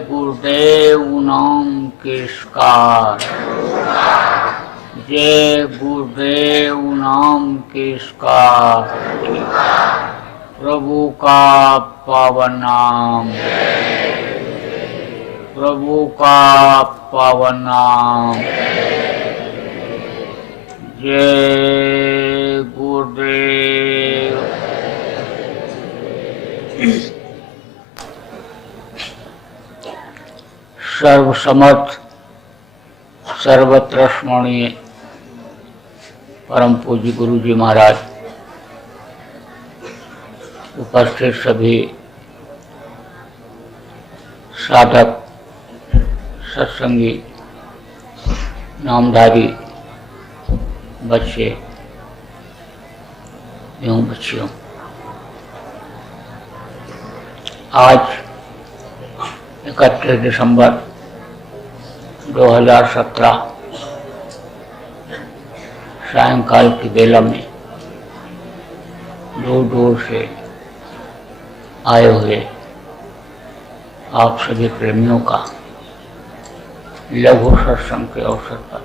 गुरुदेव नाम केशकार, जय गुरुदेव नाम केशकार, प्रभु का पावन नाम, प्रभु का पावन नाम, जय गुरुदेव। सर्वसमर्थ सर्वत्र स्मरणीय परम पूज्य गुरु जी महाराज, उपस्थित सभी साधक सत्संगी नामधारी बच्चे एवं बच्चियों, आज 31 दिसंबर 2017 सायंकाल की बेला में दूर दूर से आए हुए आप सभी प्रेमियों का लघु सत्संग के अवसर पर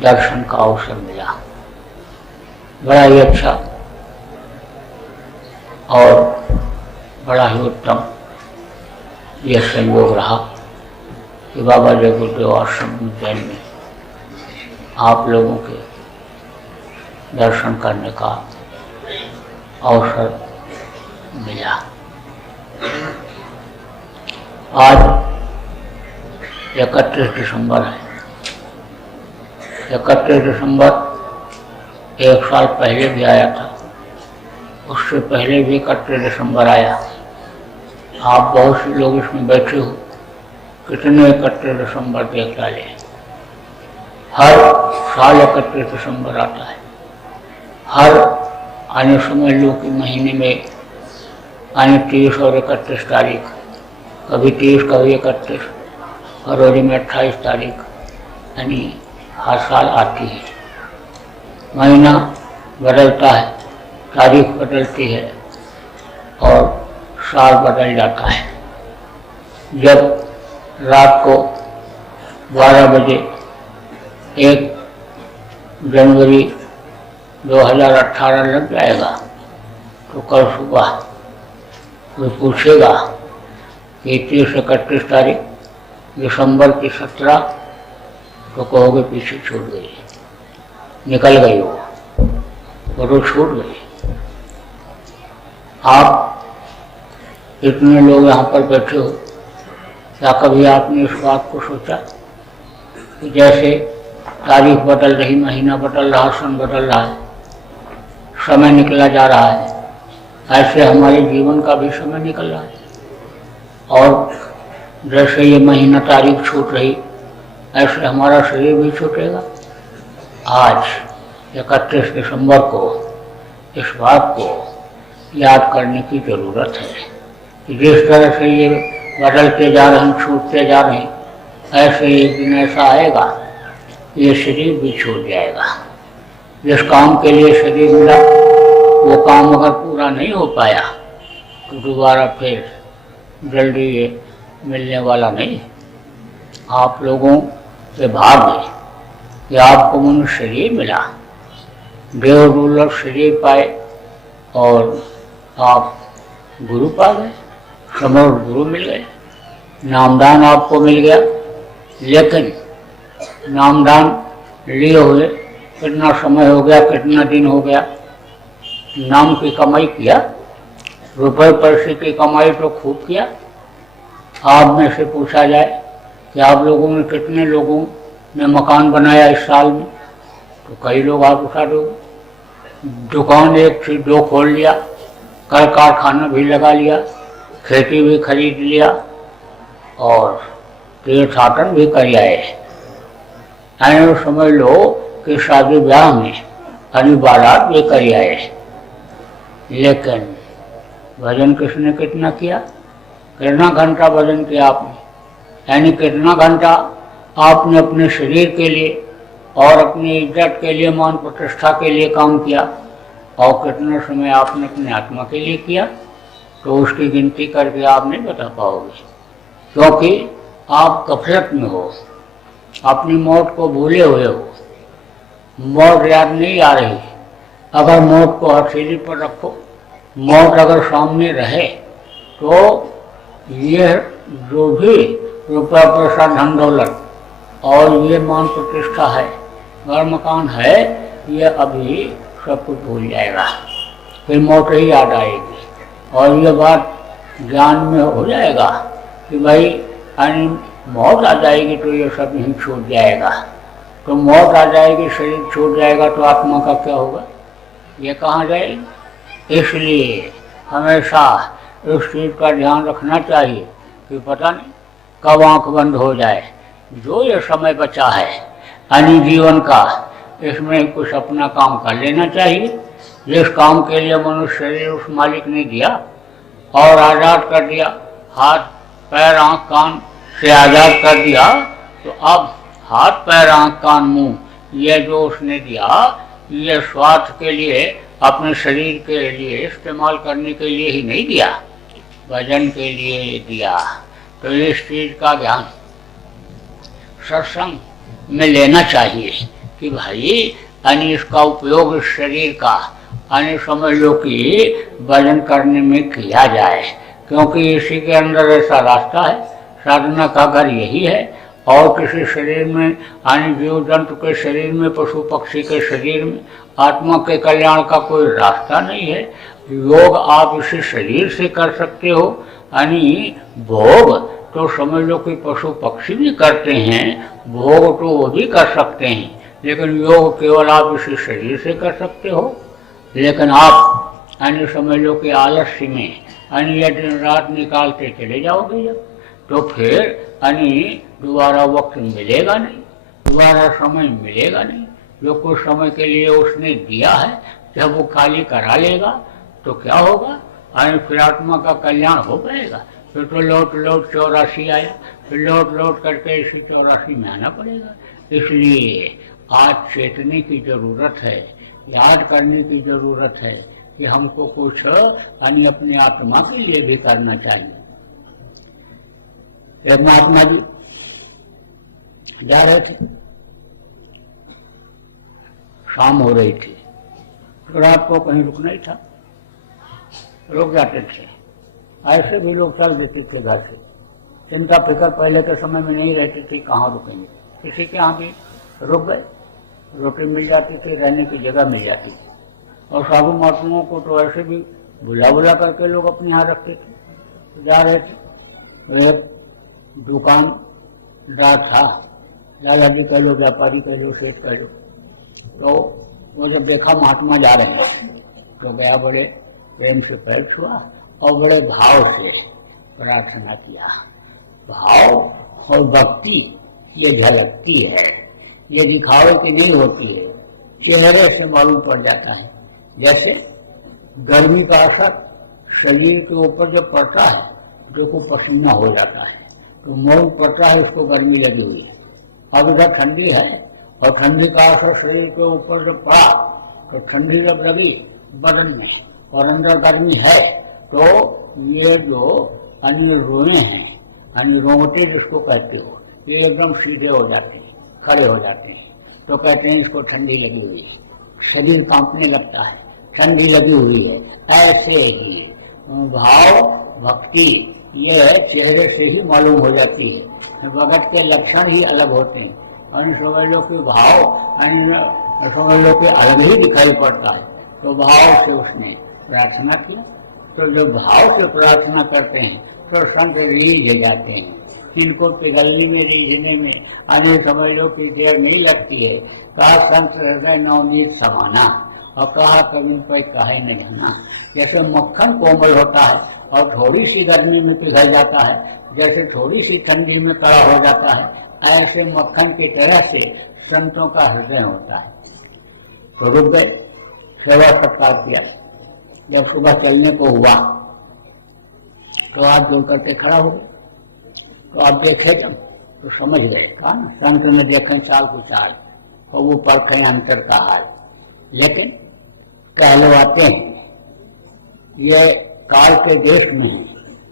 दर्शन का अवसर मिला। बड़ा ही अच्छा और बड़ा ही उत्तम यह संयोग रहा कि बाबा जय गुरुदेव आश्रम उज्जैन में आप लोगों के दर्शन करने का अवसर मिला। आज 31 दिसंबर है। 31 दिसंबर एक साल पहले भी आया था, उससे पहले भी 31 दिसंबर आया। आप बहुत से लोग इसमें बैठे हो, कितने 31 दिसंबर देख डाले। हर साल 31 दिसंबर आता है। हर आने समझ लो कि महीने में आने 30 और 31 तारीख, कभी 30 कभी 31, फरवरी में 28 तारीख, यानी हर साल आती है। महीना बदलता है, तारीख बदलती है और साल बदल जाता है। जब रात को 12 बजे 1 जनवरी 2018 लग जाएगा तो कल सुबह कोई पूछेगा कि 30-31 तारीख दिसंबर की 17, तो कहोगे पीछे छूट गई, निकल गई वो तो छूट गई। आप इतने लोग यहाँ पर बैठे हो, क्या कभी आपने इस बात को सोचा कि जैसे तारीख बदल रही, महीना बदल रहा, सन बदल रहा है, समय निकला जा रहा है, ऐसे हमारे जीवन का भी समय निकल रहा है। और जैसे ये महीना तारीख छूट रही, ऐसे हमारा शरीर भी छूटेगा। आज 31 दिसंबर को इस बात को याद करने की ज़रूरत है कि जिस तरह से ये बदलते जा रहे हैं, छूटते जा रहे हैं, ऐसे एक दिन ऐसा आएगा ये शरीर भी छूट जाएगा। जिस काम के लिए शरीर मिला वो काम अगर पूरा नहीं हो पाया तो दोबारा फिर जल्दी ये मिलने वाला नहीं। आप लोगों के भाग्य कि आपको मनुष्य शरीर मिला, देव दुर्लभ शरीर पाए और आप गुरु पा गए, समर्थ गुरु मिल गए, नामदान आपको मिल गया। लेकिन नामदान लिए हुए कितना समय हो गया, कितना दिन हो गया, नाम की कमाई किया, रुपए पैसे की कमाई तो खूब किया। आप में से पूछा जाए कि आप लोगों ने कितने लोगों ने मकान बनाया इस साल में, तो कई लोग आप उठा दो। दुकान 1 से 2 खोल लिया, कल कारखाना भी लगा लिया, खेती भी खरीद लिया और तीर्थाटन भी कर आए। यानी समझ लो कि शादी ब्याह में हरी बारात भी कर आए। लेकिन भजन किसने कितना किया, कितना घंटा भजन किया आपने, यानी कितना घंटा आपने अपने शरीर के लिए और अपनी इज्जत के लिए, मान प्रतिष्ठा के लिए काम किया, और कितना समय आपने अपने आत्मा के लिए किया, तो उसकी गिनती करके आप नहीं बता पाओगे। क्योंकि आप गफलत में हो, अपनी मौत को भूले हुए हो, मौत याद नहीं आ रही। अगर मौत को हथेली पर रखो, मौत अगर सामने रहे, तो ये जो भी रुपया पैसा धन दौलत और ये मान प्रतिष्ठा है, घर मकान है, ये अभी सब कुछ भूल जाएगा। फिर मौत ही याद आएगी और ये बात ज्ञान में हो जाएगा कि भाई यानी मौत आ जाएगी तो ये सब यहीं छूट जाएगा। तो मौत आ जाएगी, शरीर छूट जाएगा, तो आत्मा का क्या होगा? ये कहाँ जाएगी? इसलिए हमेशा इस चीज़ का ध्यान रखना चाहिए कि पता नहीं कब आँख बंद हो जाए। जो ये समय बचा है यानी जीवन का, इसमें कुछ अपना काम कर लेना चाहिए। जिस काम के लिए मनुष्य शरीर उस मालिक ने दिया और आज़ाद कर दिया, हाथ पैर आँख कान से आज़ाद कर दिया, तो अब हाथ पैर आँख कान मुँह ये जो उसने दिया, ये स्वार्थ के लिए, अपने शरीर के लिए इस्तेमाल करने के लिए ही नहीं दिया, भजन के लिए दिया। तो इस चीज़ का ज्ञान सत्संग में लेना चाहिए कि भाई यानी इसका उपयोग इस शरीर का यानी समझ लो कि भजन करने में किया जाए, क्योंकि इसी के अंदर ऐसा रास्ता है। साधना का घर यही है और किसी शरीर में यानी जीव जंतु के शरीर में, पशु पक्षी के शरीर में आत्मा के कल्याण का कोई रास्ता नहीं है। योग आप इसी शरीर से कर सकते हो, यानी भोग तो समझ लो कि पशु पक्षी भी करते हैं, भोग तो वो भी कर सकते हैं, लेकिन योग केवल आप इसी शरीर से कर सकते हो। लेकिन आप यानी समझ लो कि आलस्य में यानी ये दिन रात निकालते चले जाओगे जब, तो फिर यानी दोबारा वक्त मिलेगा नहीं, दोबारा समय मिलेगा नहीं। जो कुछ समय के लिए उसने दिया है, जब वो खाली करा लेगा तो क्या होगा? यानी फिर आत्मा का कल्याण हो पाएगा। फिर तो लौट लौट 84 आया, फिर लौट लौट करके इसी 84 में आना पड़ेगा। इसलिए आज चेतने की ज़रूरत है, याद करने की ज़रूरत है कि हमको कुछ यानी अपनी आत्मा के लिए भी करना चाहिए। एक महात्मा जी जा रहे थे, शाम हो रही थी, तो रात को कहीं रुकना ही था, रुक जाते थे। ऐसे भी लोग चल देते थे घर से, चिंता फिक्र पहले के समय में नहीं रहती थी, कहाँ रुकेंगे, किसी के यहाँ भी रुक गए, रोटी मिल जाती थी, रहने की जगह मिल जाती थी। और साधु महात्माओं को तो ऐसे भी बुला बुला करके लोग अपने यहाँ रखते थे। जा रहे थे, तो एक दुकानदार था, लाला जी कह लो, व्यापारी कह लो, सेठ कह लो, तो वो जब देखा महात्मा जा रहे हैं तो गया, बड़े प्रेम से पैर छुआ और बड़े भाव से प्रार्थना किया। भाव और भक्ति ये झलकती है, ये दिखावे की नहीं होती है, चेहरे से मालूम पड़ जाता है। जैसे गर्मी का असर शरीर के ऊपर जब पड़ता है तो को पसीना हो जाता है, तो मोड़ पड़ता है, उसको गर्मी लगी हुई है। अब इधर ठंडी है और ठंडी का असर शरीर के ऊपर जब पड़ा तो ठंडी जब लगी बदन में और अंदर गर्मी है, तो ये जो अन्य रोए हैं, अन्य रोंगटे जिसको कहते हो, ये एकदम सीधे हो जाते हैं, खड़े हो जाते हैं। तो कहते हैं इसको ठंडी लगी हुई है, शरीर कांपने लगता है, ठंडी लगी हुई है। ऐसे ही भाव भक्ति ये चेहरे से ही मालूम हो जाती है, भगत के लक्षण ही अलग होते हैं। और समझ लो कि भाव समझ लो कि अलग ही दिखाई पड़ता है। तो भाव से उसने प्रार्थना किया, तो जब भाव से प्रार्थना करते हैं तो संत रीझ जाते हैं। इनको पिघलने में, रीझने में अन्य समझ लो कि देर नहीं लगती है। कहा संत हृदय नवनीत समाना, और कहा कभी पर कहे न जाना। जैसे मक्खन कोमल होता है और थोड़ी सी गर्मी में पिघल जाता है, जैसे थोड़ी सी ठंडी में कड़ा हो जाता है, ऐसे मक्खन की तरह से संतों का हृदय होता है। तो रुक गए, सेवा सत्कार किया। जब सुबह चलने को हुआ तो हाथ जोड़ करके खड़ा हो गया। तो आप देखे जब तो समझ गए, कहा ना, संत ने देखें चाल को चाल और वो परखें अंतर का हाल। लेकिन कहलवाते हैं ये काल के देश में है,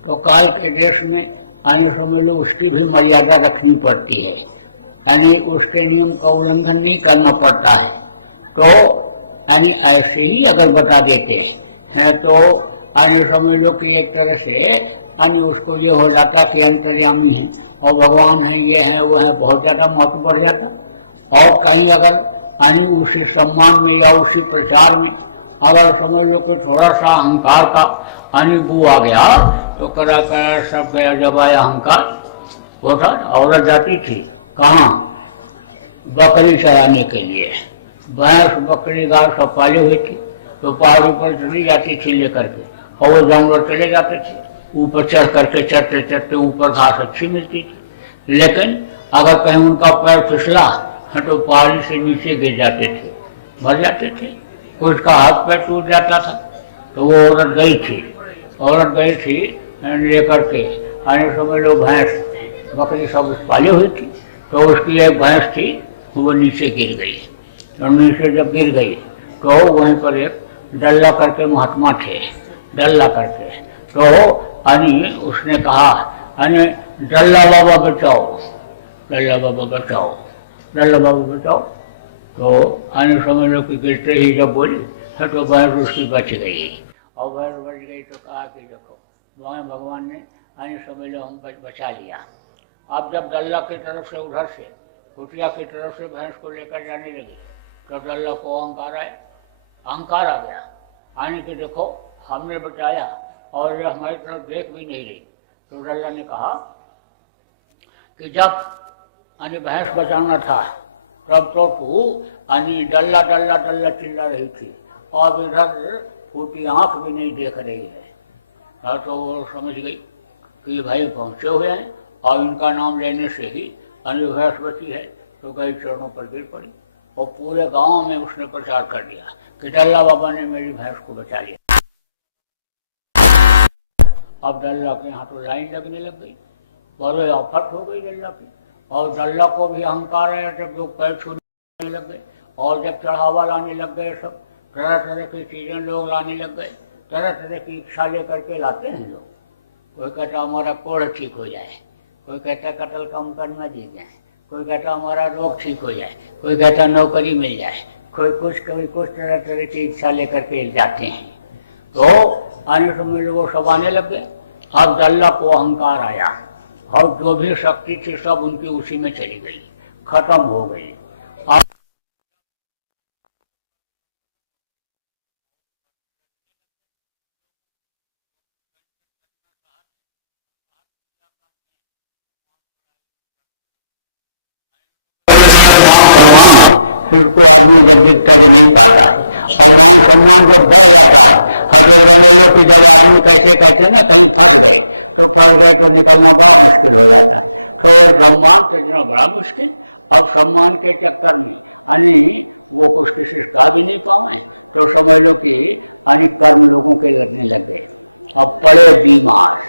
तो काल के देश में अन्य समझ लो उसकी भी मर्यादा रखनी पड़ती है, यानी उसके नियम का उल्लंघन नहीं करना पड़ता है। तो यानी ऐसे ही अगर बता देते हैं तो अन्य समझ लो कि एक तरह से यानी उसको ये हो जाता कि अंतर्यामी है और भगवान है, ये है वो है, बहुत ज़्यादा महत्व बढ़ जाता। और कहीं अगर यानी उसी सम्मान में या उसी प्रचार में अगर समझ लो कि थोड़ा सा अहंकार का अनुभव आ गया तो करा करा सब गया जब आया अहंकार। वो था औरत जाती थी कहाँ, बकरी चराने के लिए, भैंस बकरी गाय सब पाले हुए थी, तो पहाड़ी पर चली जाती थी लेकर के, और वो जानवर चले जाते थे ऊपर चढ़ करके, चढ़ते चढ़ते ऊपर घास अच्छी मिलती थी, लेकिन अगर कहीं उनका पैर फिसला तो पहाड़ी से नीचे गिर जाते थे, मर जाते थे, कुछ का हाथ पैर टूट जाता था। तो वो औरत गई थी लेकर के, आने समझ लो भैंस बकरी सब पाली हुई थी, तो उसकी एक भैंस थी वो नीचे गिर गई, और नीचे जब गिर गई तो वहीं पर एक डल्ला करके महात्मा थे, डल्ला करके, तो अनि उसने कहा अने डल्ला बाबा बचाओ, डल्ला बाबा बचाओ, डल्ला बाबा बचाओ। तो अन्य समझ लो कि गिरते ही जब बोली तो भैंस उसकी बच गई। बचाना था तब तो तू अनि डल्ला डल्ला डल्ला चिल्ला रही थी, और इधर फूटी आंख भी नहीं देख रही है। तो वो समझ गई कि भाई पहुँचे हुए हैं और इनका नाम लेने से ही अनि भैंस बची है, तो गई चरणों पर गिर पड़ी और पूरे गांव में उसने प्रचार कर दिया कि डल्ला बाबा ने मेरी भैंस को बचा लिया। अब डल्ला के यहाँ तो लाइन लगने लग गई, बड़े आफत हो गई डल्ला की, और डल्ला को भी अहंकार है, जब लोग पैर छूने लग गए और जब चढ़ावा लाने लग गए, सब तरह तरह की चीज़ें लोग लाने लग गए, तरह तरह की इच्छा लेकर के लाते हैं लोग। कोई कहता हमारा कोढ़ ठीक हो जाए, कोई कहता कत्ल का मुकदमा जीत जाए, कोई कहता हमारा रोग ठीक हो जाए, कोई कहता नौकरी मिल जाए, कोई कुछ तरह तरह की इच्छा लेकर के जाते हैं। तो आने समय वो सब आने लग गए। अब डल्ला को अहंकार आया और जो भी शक्ति थी सब उनकी उसी में चली गई, खत्म हो गई। अब उसको आदमी जब दिखता जो नहीं पाता है, और मान सम्मान जब बढ़ जाता है, हर लोग की जब आदमी कैसे कहते हैं ना कहीं फंस गए, तो फंस गए तो निकलना बड़ा मुश्किल हो जाता है। तो सम्मान खोजना बड़ा मुश्किल। अब सम्मान के चक्कर में यानी वो कुछ किसी का भी नहीं पाए, तो समझ लो कि यानी कर्म लोगों के लगने लग गए। अब पड़े बीमार,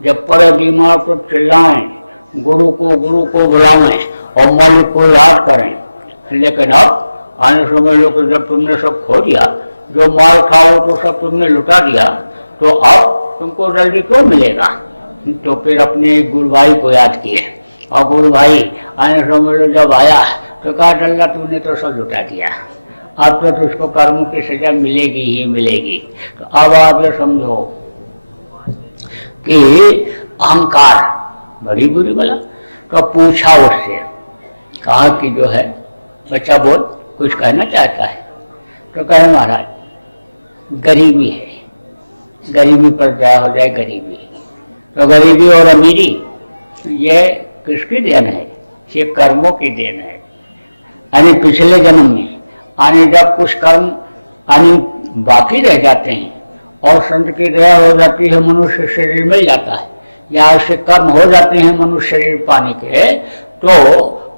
जब पड़े बीमार तो चिल्लाएं, गुरु को बुलावें और मालिक को याद करें। लेकिन अब आने समझ लो कि जब तुमने सब खो दिया, जो माल था वो तो सब तुमने लुटा दिया, तो अब तुमको जल्दी क्यों मिलेगा। तो फिर अपने गुरु भाई को याद किए, और गुरु भाई आने समझ लो जब आया तो कहा डल्ला तूने तो सब लुटा दिया, अब तो तुझको कर्मों की सजा मिलेगी ही मिलेगी। तो अब आप ये समझो कि अहंकार बड़ी बुरी बला। तो पूछा उससे, कहा कि जो है बच्चा बोल, कुछ कहना चाहता है। तो कहे महाराज गरीबी है, गरीबी पर दया हो जाए, गरीबी। तो गरीबी और अमीरी ये किसकी देन है, ये कर्मों की देन है। यानी पिछले जन्म में यानी जब कुछ कर्म यानी बाकी रह जाते हैं और संत की दया हो जाती है, मनुष्य शरीर मिल जाता है, या ऐसे कर्म हो जाते हैं मनुष्य शरीर पाने के, तो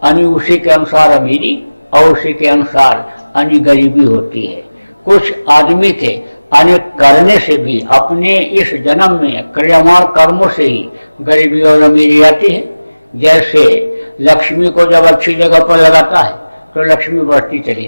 यानी उसी के अनुसार अमीरी और उसी के अनुसार यानी गरीबी होती है। कुछ आदमी थे यानी करने से भी अपने इस जन्म में क्रियामान कर्मों से ही गरीबी और अमीरी आती है। जैसे लक्ष्मी को जब अच्छी जगह पर लगाता है तो लक्ष्मी बढ़ती चली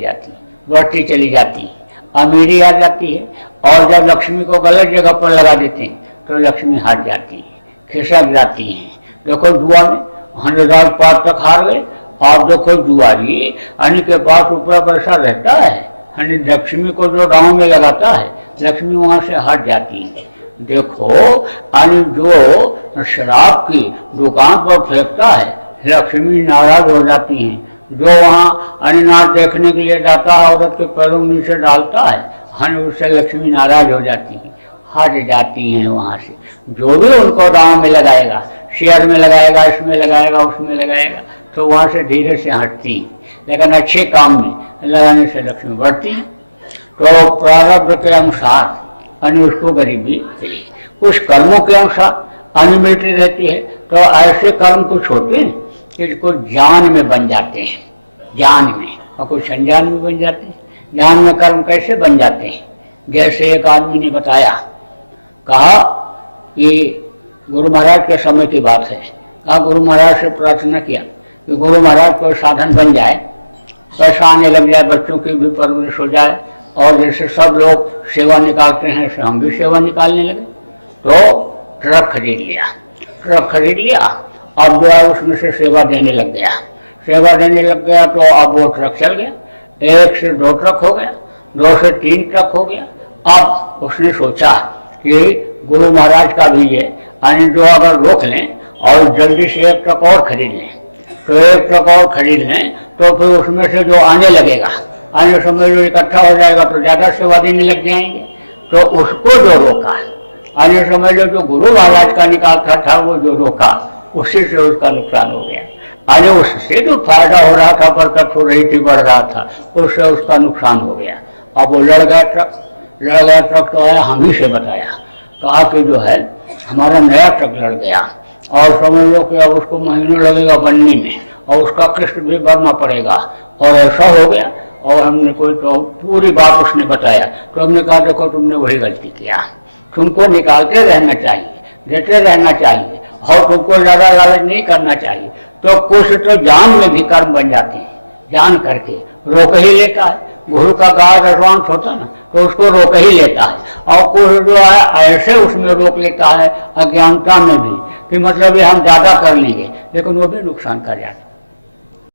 जाती है, अमीरी आ जाती है। और जब लक्ष्मी को गलत जगह पर लगा देते हैं तो लक्ष्मी हट जाती है, खिसक जाती है। देखो जुआ में 100,000 पार तक हार गए। आप देखो जुआरी यानी के पास रुपया पैसा रहता है, यानी लक्ष्मी को जो गाँव में लगाता है लक्ष्मी वहाँ से हट जाती है। देखो यानी जो शराब की दुकान पर फेंकता है लक्ष्मी नाराज हो जाती हैं। जो वहाँ अनाज देखने के लिए जाता है औरत के पैरों नीचे डालता है यानी उससे लक्ष्मी नाराज हो जाती है, हट जाती हैं वहाँ से। जो भी उनको गाँव में लगाएगा, शेयर में लगाएगा, इसमें लगाएगा, उसमें लगाएगा, तो वहाँ से धीरे से हटती हैं। लेकिन अच्छे काम में लगाने से लक्ष्मी बढ़ती है। तो प्रारब्ध के अनुसार यानी उसको गरीबी मिली, कुछ कर्मों के अनुसार यानी मिलती रहती है। तो ऐसे कर्म कुछ होते हैं कि कुछ जान में बन जाते हैं, जान में, और कुछ अनजान में बन जाते हैं। जान में कर्म कैसे बन जाते हैं? जैसे एक आदमी ने बताया, कहा कि गुरु महाराज के समय की बात है, कहा गुरु महाराज से प्रार्थना किया कि गुरु महाराज कोई साधन बन जाए, पैसा आने लग जाए, बच्चों की भी परवरिश हो जाए, और जैसे सब लोग सेवा निकालते हैं ऐसे हम भी सेवा निकालने लगे। तो ट्रक खरीद लिया, ट्रक खरीद लिया, अब जो है उसमें से सेवा देने लग गया, सेवा देने लग गया। तो अब वो ट्रक चल गया, 1 से 2 ट्रक हो गया, 2 से 3 ट्रक हो गया। अब उसने सोचा कि गुरु महाराज का भी ये यानी जो अगर रोक लें और जल्दी से 1 ट्रक और खरीद लें, तो 1 ट्रक और खरीद लें तो फिर उसमें से जो आने लगेगा, आने समय जो इकट्ठा हो जाएगा तो ज़्यादा सेवा देने लग जाएंगे। तो उसको जो रोका, आने समय जो गुरु महाराज का निकालता था वो जो रोका, उसी से उसका नुकसान हो गया। आने उससे जो फायदा हो रहा था, बरकत हो रही थी, बढ़ रहा था, उससे उसका नुकसान हो गया। अब वो लड़ गया ट्रक, लड़ गया ट्रक। तो आया हम ही से बताया, कहा कि जो है हमारा नया ट्रक लड़ गया और समझ लो कि अब उसको महीनों लगेगा बनने में और उसका किस्त भी भरना पड़ेगा, और ऐसा हो गया। और हमने कोई तो पूरी बात उसने बताया। तो हमने कहा देखो तुमने वही गलती किया, तुमको निकालते रहना चाहिए, देते रहना चाहिए, और तुमको ज़्यादा लालच नहीं करना चाहिए। तो कुछ तो जान में भी कर्म बन जाते हैं, जान करके रोक ही लेता है। गुरु का गार्ड एडवांस होता ना, तो उसको रोक ही लेता है। और कुछ जो है ऐसे उसमें रोक लेता है अज्ञानता में भी, कि मतलब ये हम ज़्यादा कर लेंगे, लेकिन वो भी नुकसान कर जाता है।